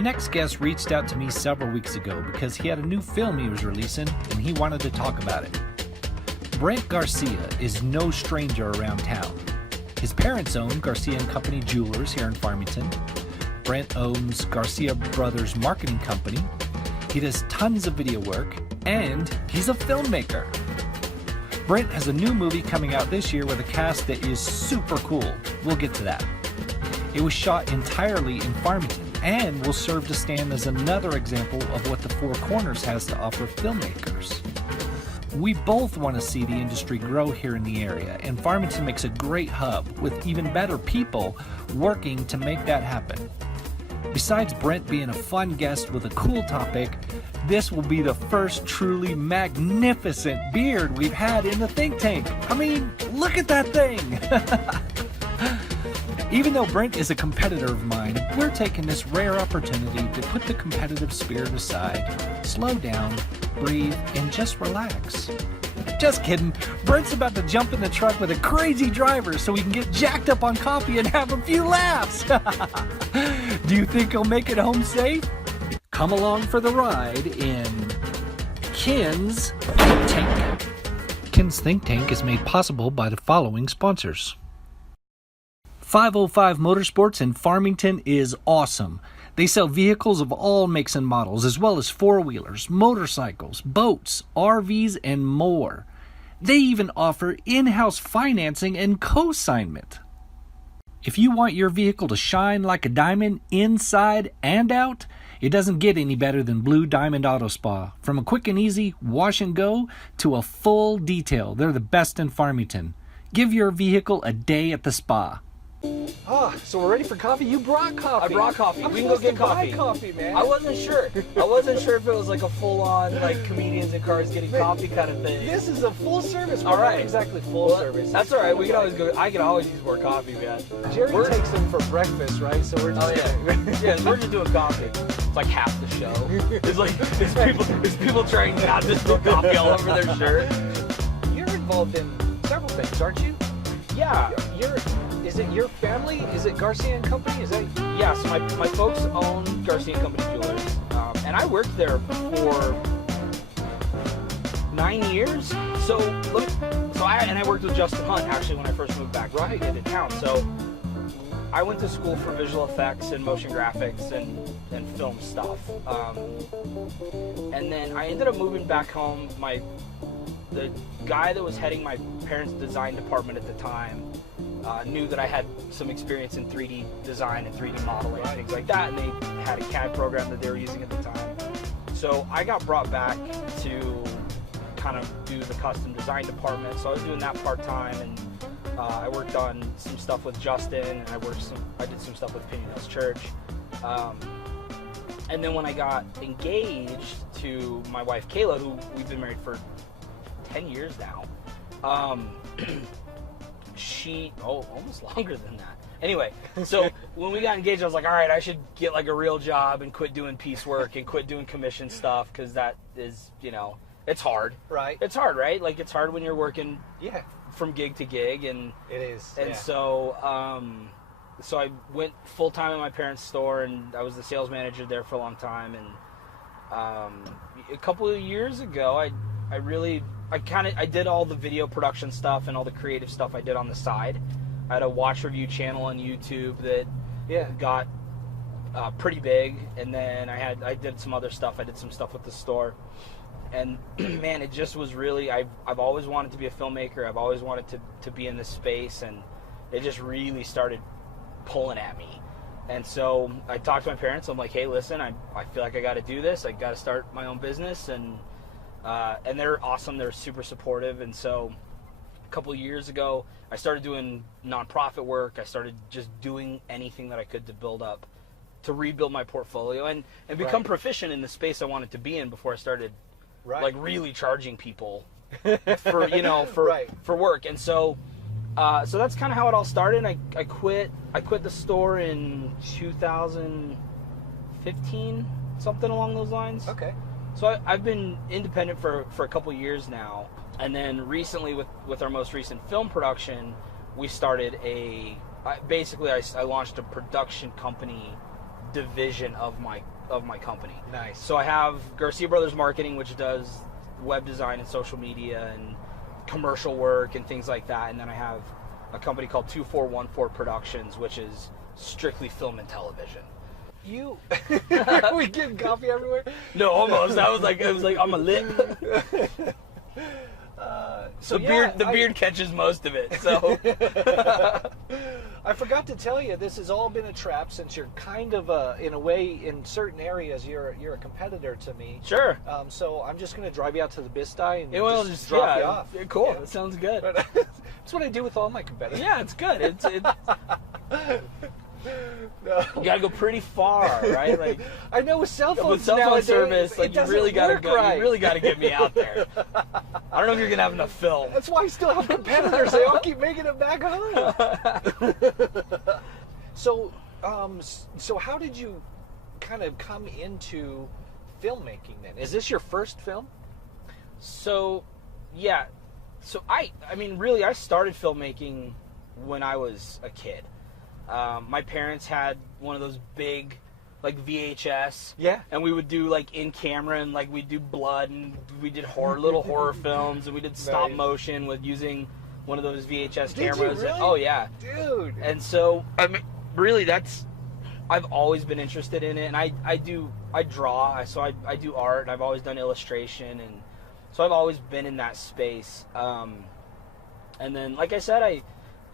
My next guest reached out to me several weeks ago because he had a new film he was releasing and he wanted to talk about it. Brent Garcia is no stranger around town. His parents own Garcia & Company Jewelers here in Farmington. Brent owns Garcia Brothers Marketing Company. He does tons of video work, and he's a filmmaker. Brent has a new movie coming out this year with a cast that is super cool. We'll get to that. It was shot entirely in Farmington and will serve to stand as another example of what the Four Corners has to offer filmmakers. We both want to see the industry grow here in the area, and Farmington makes a great hub with even better people working to make that happen. Besides Brent being a fun guest with a cool topic, this will be the first truly magnificent beard we've had in the think tank. I mean, look at that thing! Even though Brent is a competitor of mine, we're taking this rare opportunity to put the competitive spirit aside, slow down, breathe, and just relax. Just kidding. Brent's about to jump in the truck with a crazy driver so we can get jacked up on coffee and have a few laughs. Do you think he'll make it home safe? Come along for the ride in Ken's Think Tank. Ken's Think Tank is made possible by the following sponsors. 505 Motorsports in Farmington is awesome. They sell vehicles of all makes and models, as well as four-wheelers, motorcycles, boats, RVs, and more. They even offer in-house financing and co-signment. If you want your vehicle to shine like a diamond inside and out, it doesn't get any better than Blue Diamond Auto Spa. From a quick and easy wash and go to a full detail, they're the best in Farmington. Give your vehicle a day at the spa. So we're ready for coffee? You brought coffee. I brought coffee. I'm We can go get buy coffee. man. I wasn't sure. If it was like a full-on like comedians and cars getting coffee kind of thing. This is a full service. All right. Not exactly full service. That's all right. We can always go. I can always use more coffee, man. Jerry takes them for breakfast, right? So we're just yeah, we're just doing coffee. It's like half the show. It's people trying not to spill coffee all over their shirt. You're involved in several things, aren't you? Yeah. Is it your family? Is it Garcia & Company? Is that? Yeah, so my folks own Garcia & Company Jewelers, and I worked there for 9 years. I worked with Justin Hunt actually when I first moved back into town. So I went to school for visual effects and motion graphics and film stuff, and then I ended up moving back home. The guy that was heading my parents' design department at the time knew that I had some experience in 3D design and 3D modeling and things like that, and they had a CAD program that they were using at the time. So I got brought back to kind of do the custom design department. So I was doing that part-time, and I worked on some stuff with Justin, and I did some stuff with Opinion Hills Church. And then when I got engaged to my wife Kayla, who we've been married for 10 years now, almost longer than that. Anyway, so when we got engaged, I was like, all right, I should get like a real job and quit doing piecework and quit doing commission stuff, because that is, it's hard. Right. It's hard, right? Like, it's hard when you're working from gig to gig, and it is. And so I went full time in my parents' store, and I was the sales manager there for a long time. And a couple of years ago, I did all the video production stuff and all the creative stuff I did on the side. I had a watch review channel on YouTube that got pretty big, and then I did some other stuff. I did some stuff with the store, and man, it just was really, I've always wanted to be a filmmaker. I've always wanted to be in this space, and it just really started pulling at me. And so I talked to my parents. I'm like, hey, listen, I feel like I got to do this. I got to start my own business, and they're awesome. They're super supportive. And so a couple of years ago, I started doing nonprofit work. I started just doing anything that I could to rebuild my portfolio and become proficient in the space I wanted to be in before I started like really charging people for work. And so that's kind of how it all started. I quit the store in 2015, something along those lines. Okay. So I've been independent for a couple years now, and then recently with our most recent film production, we started I launched a production company division of my company. Nice. So I have Garcia Brothers Marketing, which does web design and social media and commercial work and things like that, and then I have a company called 2414 Productions, which is strictly film and television. You we getting coffee everywhere? No, almost. It was like on my lip. So The beard catches most of it. So I forgot to tell you, this has all been a trap since you're kind of in a way, in certain areas, you're a competitor to me. sure. So I'm just going to drive you out to the Bisti and Well, just drop you yeah, off. yeah, cool. Yeah. That sounds good. That's what I do with all my competitors. Yeah, it's good. It's No. you gotta go pretty far, right? Like I know with cell phones with cell phone nowadays, service, like it you doesn't really gotta work go. right. You really gotta get me out there. I don't know if you're gonna have enough film. That's why I still have competitors. They all keep making it back home. So how did you kind of come into filmmaking then? Is this your first film? So, yeah. So I mean, really, I started filmmaking when I was a kid. My parents had one of those big, like VHS. Yeah. And we would do like in camera, and like we'd do blood, and we did little horror films, and we did stop Nice. motion with using one of those VHS Did you cameras. really? Oh yeah. Dude. And so, I mean, really, I've always been interested in it, and I draw, so I do art, and I've always done illustration, and so I've always been in that space. And then, like I said,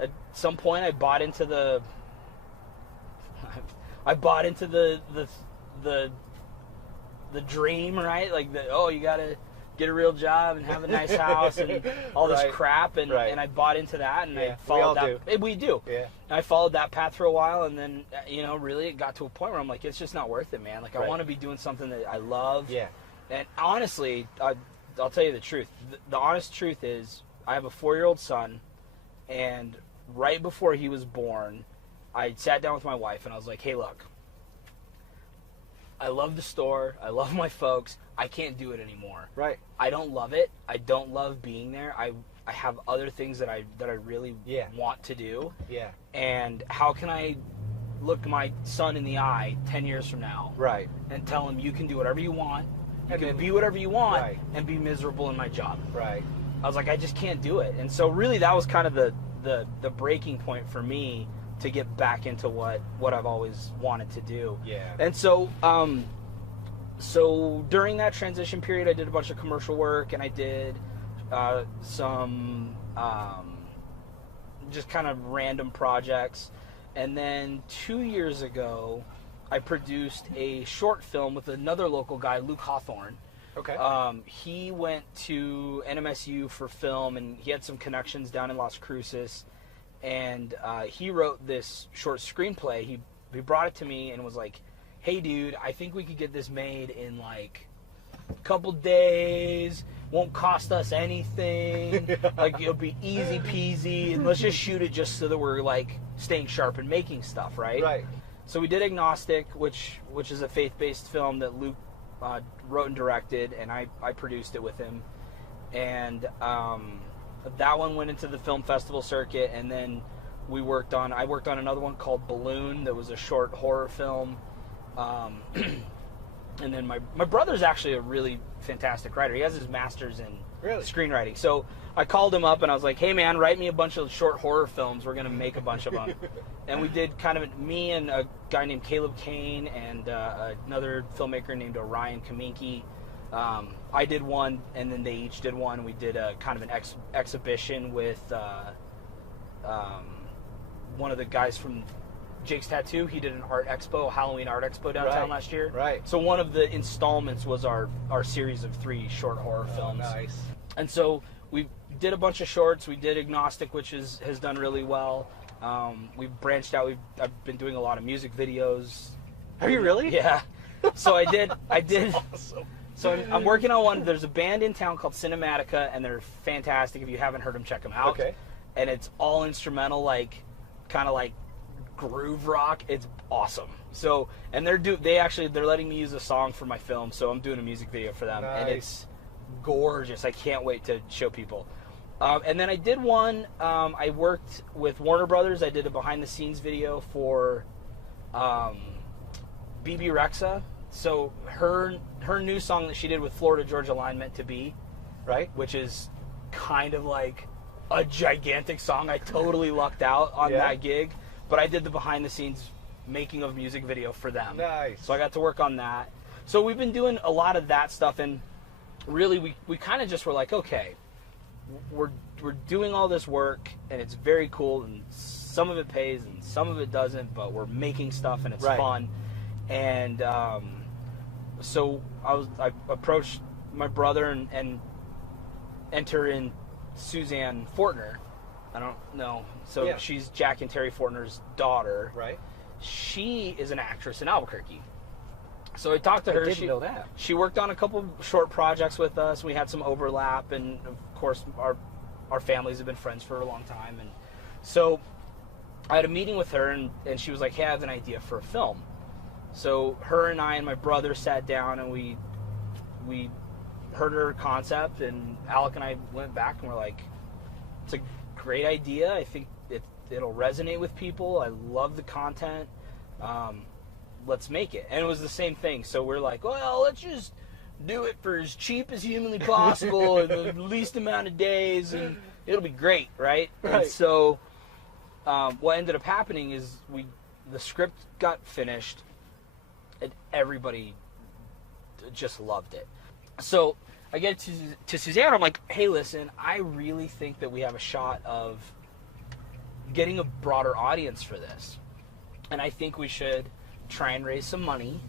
at some point I bought into the dream, right? Like you gotta get a real job and have a nice house and all this Right. crap, and Right. and I bought into that, and Yeah, I we followed all that. do. We do. Yeah. And I followed that path for a while, and then really it got to a point where I'm like, it's just not worth it, man. Like I Right. want to be doing something that I love. Yeah. And honestly, I'll tell you the truth. The honest truth is, I have a 4-year-old son, and right before he was born, I sat down with my wife and I was like, hey, look, I love the store. I love my folks. I can't do it anymore. Right. I don't love it. I don't love being there. I have other things that I really Yeah. want to do. Yeah. And how can I look my son in the eye 10 years from now Right. and tell him, you can do whatever you want, you And can then- be whatever you want, Right. and be miserable in my job. Right. I was like, I just can't do it. And so really that was kind of the breaking point for me to get back into what I've always wanted to do. Yeah. And so so during that transition period, I did a bunch of commercial work, and I did some just kind of random projects. And then 2 years ago, I produced a short film with another local guy, Luke Hawthorne. Okay. He went to NMSU for film, and he had some connections down in Las Cruces. And he wrote this short screenplay. He brought it to me and was like, hey, dude, I think we could get this made in like a couple days. Won't cost us anything. Like, it'll be easy peasy. And let's just shoot it just so that we're like staying sharp and making stuff, right? Right. So we did Agnostic, which is a faith-based film that Luke wrote and directed, and I produced it with him. And that one went into the film festival circuit, and then I worked on another one called Balloon that was a short horror film. And then my brother's actually a really fantastic writer. He has his master's in Really? screenwriting. So I called him up and I was like, hey man, write me a bunch of short horror films. We're going to make a bunch of them. And we did kind of, me and a guy named Caleb Kane and another filmmaker named Orion Kaminski. I did one, and then they each did one. We did a kind of an exhibition with one of the guys from Jake's Tattoo. He did an art expo, a Halloween art expo downtown Right. last year. Right. So one of the installments was our series of 3 short horror films. Nice. And so we did a bunch of shorts. We did Agnostic, which has done really well. We've branched out. I've been doing a lot of music videos. Have you really? Yeah. So I did. Awesome. So I'm working on one. There's a band in town called Cinematica, and they're fantastic. If you haven't heard them, check them out. Okay. And it's all instrumental, like kind of like groove rock. It's awesome. So, and they're letting me use a song for my film, so I'm doing a music video for them, and Nice. it's gorgeous. I can't wait to show people. And then I did one. I worked with Warner Brothers. I did a behind the scenes video for BB Rexa. So her new song that she did with Florida Georgia Line, Meant to Be, Right. which is kind of like a gigantic song. I totally lucked out on that gig, but I did the behind the scenes making of music video for them. Nice. So I got to work on that. So we've been doing a lot of that stuff, and really we kind of just were like, okay, we're doing all this work and it's very cool, and some of it pays and some of it doesn't, but we're making stuff and it's fun. And so I approached my brother and enter in Suzanne Fortner. I don't know. So she's Jack and Terry Fortner's daughter. Right. She is an actress in Albuquerque. So I talked to her. I didn't know that. She worked on a couple short projects with us. We had some overlap, and of course our families have been friends for a long time. And so I had a meeting with her, and she was like, hey, I have an idea for a film. So her and I and my brother sat down, and we heard her concept, and Alec and I went back and were like, it's a great idea. I think it'll resonate with people. I love the content. Let's make it. And it was the same thing. So we're like, well, let's just do it for as cheap as humanly possible in the least amount of days, and it'll be great, right? And so what ended up happening is the script got finished, and everybody just loved it. So I get to Suzanne, I'm like, hey, listen, I really think that we have a shot of getting a broader audience for this. And I think we should try and raise some money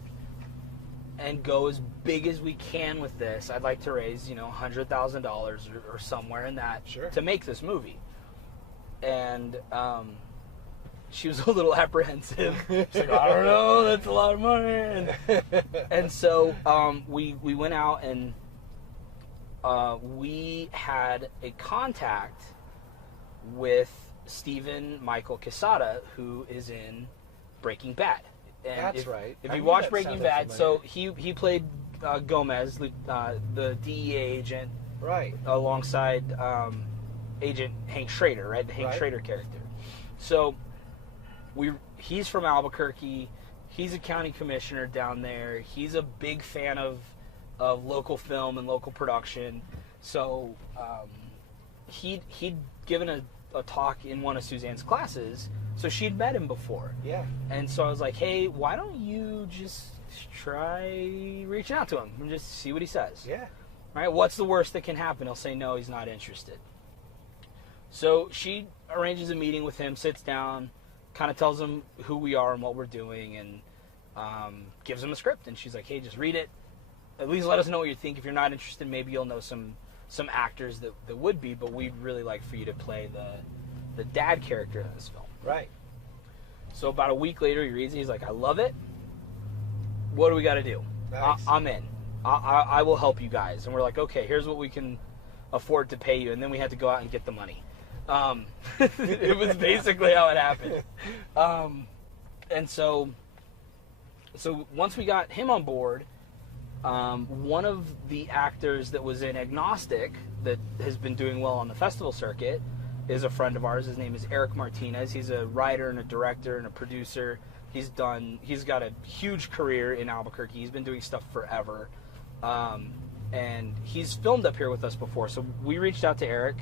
and go as big as we can with this. I'd like to raise, $100,000 or somewhere in that to make this movie. And she was a little apprehensive. She's like, I don't know, that's a lot of money. And so we went out, and we had a contact with Stephen Michael Quesada, who is in Breaking Bad. And That's right. If you watch Breaking Bad, so he played Gomez, the DEA agent, right, alongside Agent Hank Schrader, right, the Hank Schrader character. So he's from Albuquerque. He's a county commissioner down there. He's a big fan of local film and local production. So he'd given a talk in one of Suzanne's classes. So she'd met him before. Yeah. And so I was like, hey, why don't you just try reaching out to him and just see what he says? Yeah. Right? What's the worst that can happen? He'll say no, he's not interested. So she arranges a meeting with him, sits down, kind of tells him who we are and what we're doing, and gives him a script. And she's like, hey, just read it. At least let us know what you think. If you're not interested, maybe you'll know some actors that would be, but we'd really like for you to play the dad character in this film. Right. So about a week later, he reads it. He's like, I love it. What do we got to do? Nice. I'm in. I will help you guys. And we're like, okay, here's what we can afford to pay you. And then we had to go out and get the money. It was basically how it happened. And so once we got him on board, one of the actors that was in Agnostic that has been doing well on the festival circuit is a friend of ours. His name is Eric Martinez. He's a writer and a director and a producer. He's got a huge career in Albuquerque. He's been doing stuff forever. And he's filmed up here with us before. So we reached out to Eric,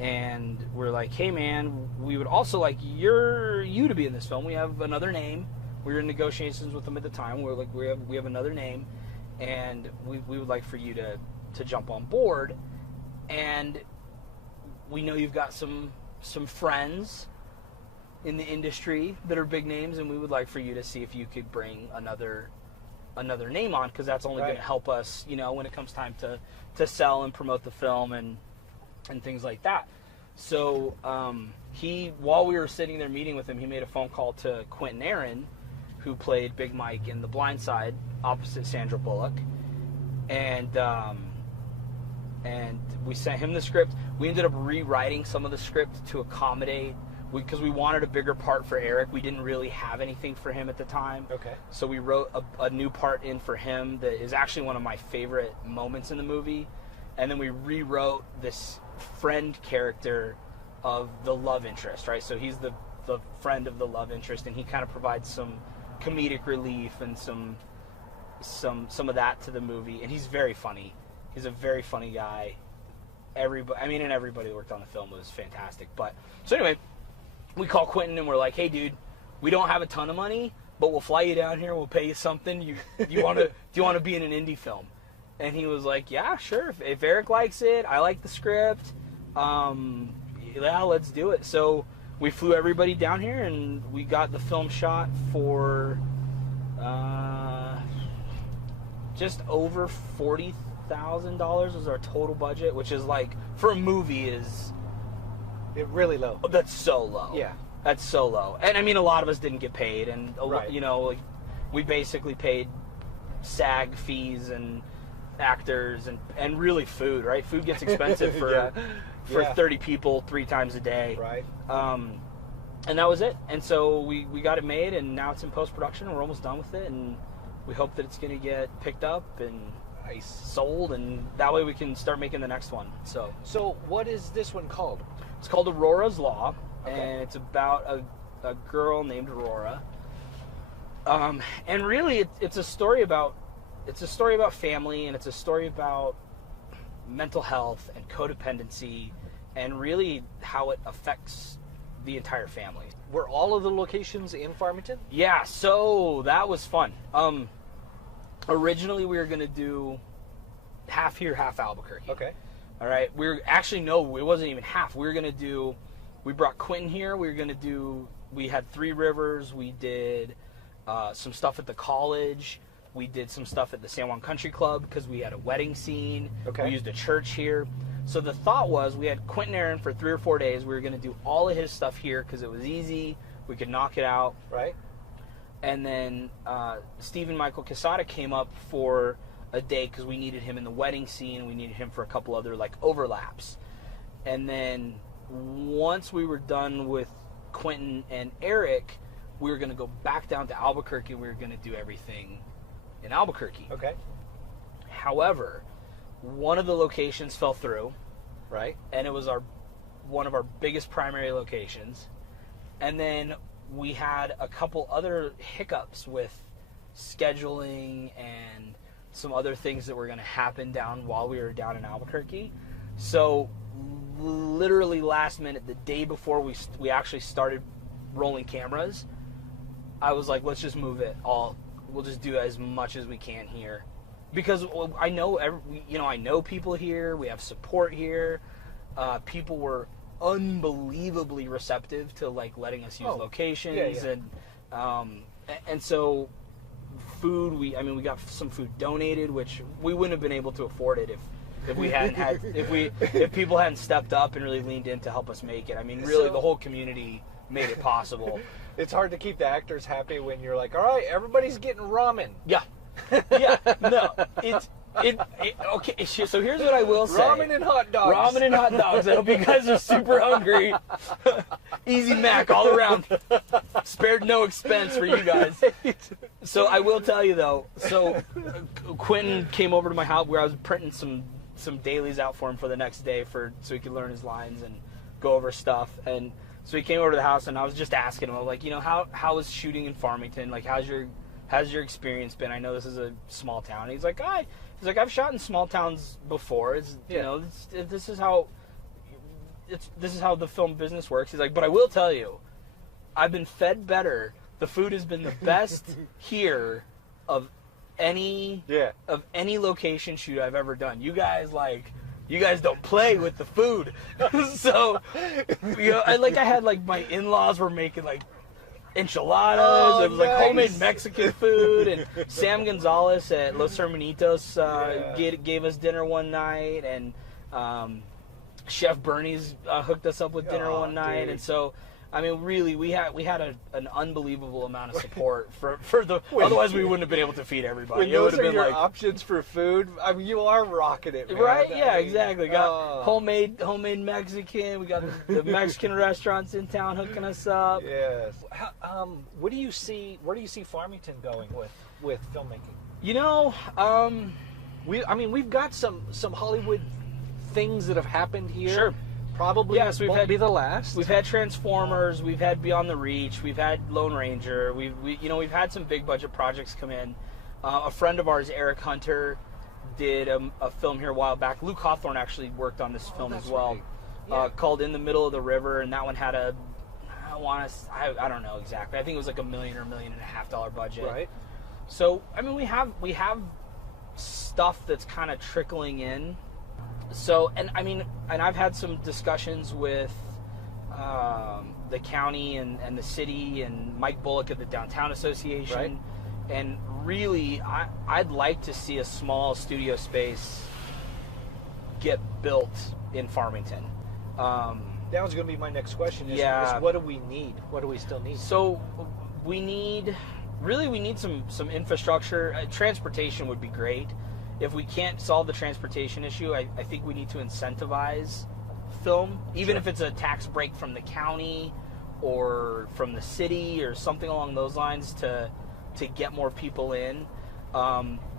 and we're like, hey man, we would also like you to be in this film. We have another name. We were in negotiations with them at the time. We're like, we have another name, and we would like for you to jump on board. And we know you've got some friends in the industry that are big names, and we would like for you to see if you could bring another name on, because that's only going to help us, when it comes time to sell and promote the film and things like that. So while we were sitting there meeting with him, he made a phone call to Quentin Aaron, who played Big Mike in The Blind Side opposite Sandra Bullock, and we sent him the script. We ended up rewriting some of the script to accommodate, because we wanted a bigger part for Eric. We didn't really have anything for him at the time. Okay. So we wrote a new part in for him that is actually one of my favorite moments in the movie. And then we rewrote this friend character of the love interest, right? So he's the friend of the love interest, and he kind of provides some comedic relief and some of that to the movie. And he's very funny. He's a very funny guy. Everybody that worked on the film was fantastic. But so anyway, we call Quentin and we're like, hey dude, we don't have a ton of money, but we'll fly you down here. We'll pay you something. Do you want to be in an indie film? And he was like, yeah, sure. If Eric likes it, I like the script. Yeah, let's do it. So we flew everybody down here and we got the film shot for just over $40,000 was our total budget, which is like, for a movie is... really low. That's so low. Yeah. That's so low. And I mean, a lot of us didn't get paid, and Right. you know, like, we basically paid SAG fees and actors and really food, right? Food gets expensive for 30 people 3 times a day. Right. And that was it. And so we got it made, and now it's in post-production, and we're almost done with it, and we hope that it's going to get picked up and sold, and that way we can start making the next one. So what is this one called? It's called Aurora's Law, Okay. and it's about a girl named Aurora. And really, it's a story about family, and it's a story about mental health and codependency, and really how it affects the entire family. Were all of the locations in Farmington? Yeah, so that was fun. Originally, we were going to do half here, half Albuquerque. Okay. All right. No, it wasn't even half. We brought Quentin here. We had 3 Rivers. We did some stuff at the college. We did some stuff at the San Juan Country Club because we had a wedding scene. Okay. We used a church here. So the thought was we had Quentin Aaron for 3 or 4 days. We were going to do all of his stuff here because it was easy. We could knock it out. Right. And then Stephen Michael Quesada came up for a day because we needed him in the wedding scene. We needed him for a couple other overlaps. And then once we were done with Quentin and Eric, we were going to go back down to Albuquerque. We were going to do everything in Albuquerque. Okay. However, one of the locations fell through, Right. and it was one of our biggest primary locations. And then we had a couple other hiccups with scheduling and some other things that were going to happen while we were down in Albuquerque. So literally last minute, the day before we actually started rolling cameras, I was like, let's just move it all. We'll just do as much as we can here. Because I know people here. We have support here. People were unbelievably receptive to letting us use locations. Yeah. And so food, we got some food donated, which we wouldn't have been able to afford it if we hadn't had if people hadn't stepped up and really leaned in to help us make it. I mean, really, the whole community made it possible. It's hard to keep the actors happy when you're like, all right, everybody's getting ramen. Yeah. No, okay. So here's what I will say: Ramen and hot dogs. Ramen and hot dogs. I hope you guys are super hungry. Easy Mac all around. Spared no expense for you guys. So I will tell you though. So Quentin came over to my house where I was printing some dailies out for him for the next day so he could learn his lines and go over stuff. And so he came over to the house and I was just asking him, I was like, how is shooting in Farmington? Like, how's your experience been? I know this is a small town. And he's like, I've shot in small towns before. This is how the film business works. He's like, but I will tell you, I've been fed better. The food has been the best here of any location shoot I've ever done. You guys don't play with the food. So, I had my in-laws were making enchiladas. Oh, it was nice. Homemade Mexican food, and Sam Gonzalez at Los Hermanitos gave us dinner one night, and Chef Bernie's hooked us up with dinner one night, dude. and so. I mean, really, we had an unbelievable amount of support for the. Otherwise, we wouldn't have been able to feed everybody. When those are your options for food, I mean, you are rocking it, man. Right? Yeah, exactly. Got homemade Mexican. We got the Mexican restaurants in town hooking us up. Yes. Where do you see Farmington going with filmmaking? We've got some Hollywood things that have happened here. Sure. probably won't be the last. We've had Transformers, we've had Beyond the Reach, we've had Lone Ranger, we've had some big budget projects come in. A friend of ours, Eric Hunter, did a film here a while back. Luke Hawthorne actually worked on this film as well, right. Yeah. called In the Middle of the River, and that one had I don't know exactly. I think it was like $1 million or $1.5 million budget. Right. So I mean, we have stuff that's kind of trickling in. So and I've had some discussions with the county and the city and Mike Bullock of the Downtown Association. Right. And really, I'd like to see a small studio space get built in Farmington. That was going to be my next question. Is what do we need? What do we still need? So we need some infrastructure. Transportation would be great. If we can't solve the transportation issue, I think we need to incentivize film, even if it's a tax break from the county or from the city or something along those lines to get more people in.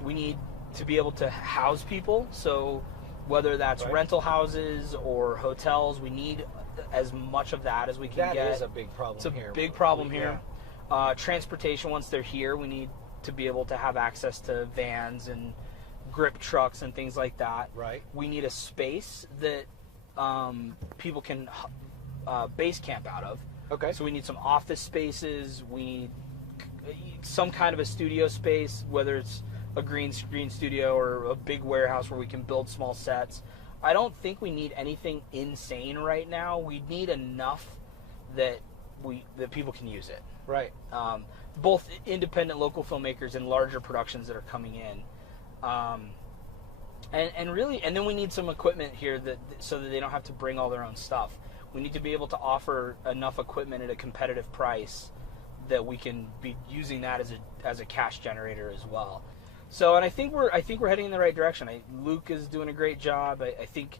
We need to be able to house people. So whether that's rental houses or hotels, we need as much of that as we can get. That is a big problem here. It's a big problem here. Transportation, once they're here, we need to be able to have access to vans and grip trucks and things like that. Right. We need a space that people can base camp out of. Okay. So we need some office spaces. We need some kind of a studio space, whether it's a green screen studio or a big warehouse where we can build small sets. I don't think we need anything insane right now. We need enough that people can use it. Right. Both independent local filmmakers and larger productions that are coming in. And then we need some equipment here so that they don't have to bring all their own stuff. We need to be able to offer enough equipment at a competitive price that we can be using that as a cash generator as well. So, and I think we're heading in the right direction. Luke is doing a great job. I think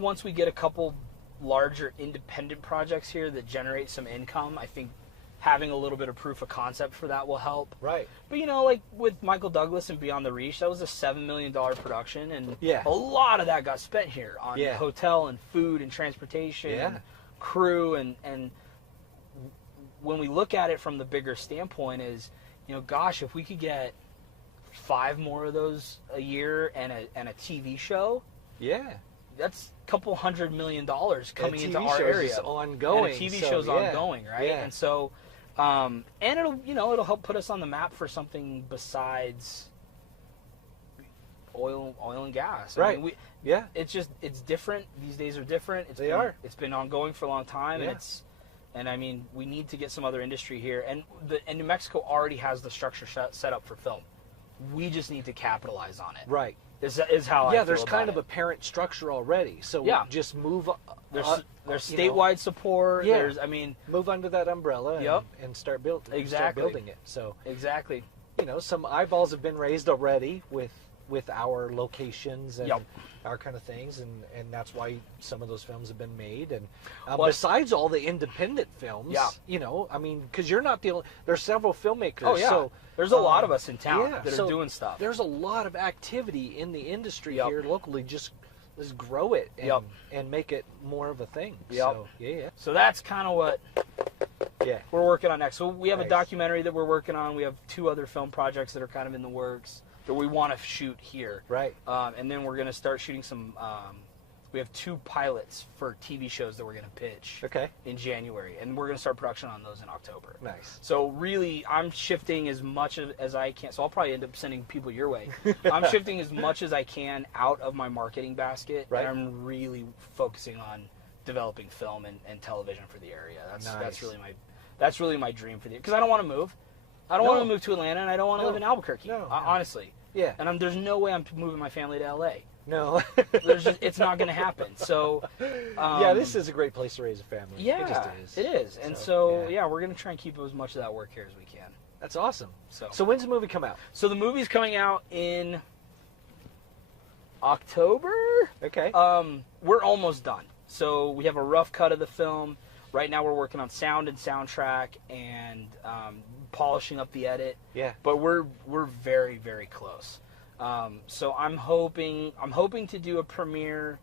once we get a couple larger independent projects here that generate some income, I think having a little bit of proof of concept for that will help. Right. But like with Michael Douglas and Beyond the Reach, that was a $7 million production, and Yeah. a lot of that got spent here on Yeah. hotel and food and transportation and crew and when we look at it from the bigger standpoint is, gosh, if we could get 5 more of those a year and a TV show, that's a couple $100 million coming into our area. Is ongoing. And a TV show's ongoing, right? Yeah. And so, and it'll help put us on the map for something besides oil and gas. Right. I mean, Yeah. it's different. These days are different. It's been ongoing for a long time, and I mean, we need to get some other industry here. And New Mexico already has the structure set up for film. We just need to capitalize on it. Right. Is how I feel there's kind about of a parent structure already. So just move. There's statewide support. Yeah. Move under that umbrella and start building. Exactly. Start building it. So exactly. Some eyeballs have been raised already with our locations and our kind of things, and that's why some of those films have been made. And besides all the independent films, because you're not the only. There's several filmmakers. Oh yeah. So there's a lot of us in town that are doing stuff. There's a lot of activity in the industry here locally. Just let's grow it and make it more of a thing. So, So that's kind of what we're working on next. So we have a Nice. documentary that we're working on. We have 2 other film projects that are kind of in the works that we want to shoot here. Right. And then we're going to start shooting some. We have 2 pilots for TV shows that we're going to pitch in January, and we're going to start production on those in October. Nice. So really, I'm shifting as much as I can. So I'll probably end up sending people your way. I'm shifting as much as I can out of my marketing basket, and I'm really focusing on developing film and television for the area. That's really my dream for the, because I don't want to move. I don't want to move to Atlanta, and I don't want to live in Albuquerque. Honestly. Yeah. And there's no way I'm moving my family to LA. No. It's not going to happen. So. This is a great place to raise a family. Yeah, it just is. It is. And so we're going to try and keep as much of that work here as we can. That's awesome. So when's the movie come out? So the movie's coming out in October. Okay. We're almost done. So we have a rough cut of the film. Right now we're working on sound and soundtrack and polishing up the edit. Yeah. But we're very, very close. So I'm hoping to do a premiere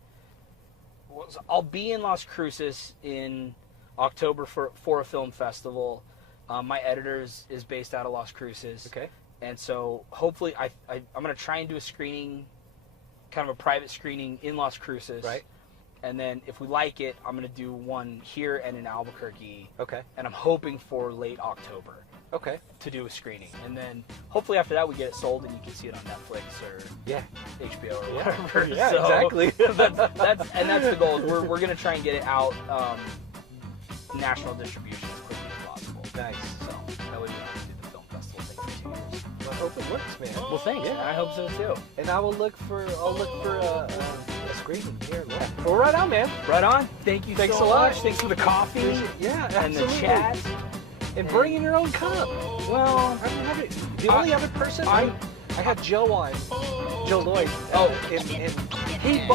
I'll be in Las Cruces in October for a film festival. My editor is based out of Las Cruces. Okay. And so hopefully I'm going to try and do a screening, kind of a private screening in Las Cruces. Right. And then if we like it, I'm going to do one here and in Albuquerque. Okay. And I'm hoping for late October Okay. to do a screening. And then hopefully after that we get it sold and you can see it on Netflix or Yeah. HBO or Yeah. whatever. Yeah, So exactly. that's the goal. We're going to try and get it out national distribution as quickly as possible. Nice. So that way we don't have to do the film festival thing for 2 years. Well, I hope it works, man. Well, thanks. Yeah. I hope so too. And I'll look for a screening here. Yeah. Well, right on, man. Right on. Thank you Thanks so a lot. much. Thanks for the coffee Yeah, and the absolutely. chat. And bringing your own cup. Well, I don't have it. The only other person I had Joe on, Joe Lloyd. And he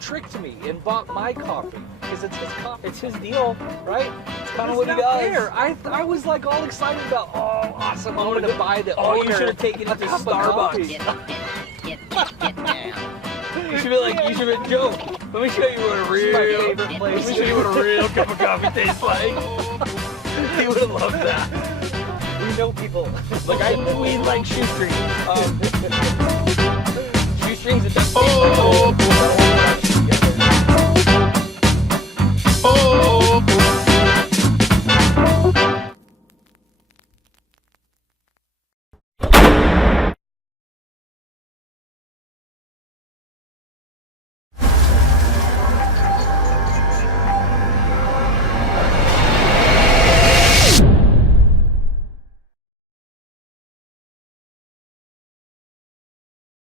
tricked me and bought my coffee because it's his coffee. it's his deal. Right? It's kind of what he does. I was like all excited about. Oh, awesome! I wanted to buy the. Oh, you owner should have taken a it to cup of coffee. Starbucks. You should be like, Joe, let me show you what a my real, favorite place. let me show you what a real cup of coffee tastes like. He would have loved that. We know people. Like we like shoestrings. Shoestrings and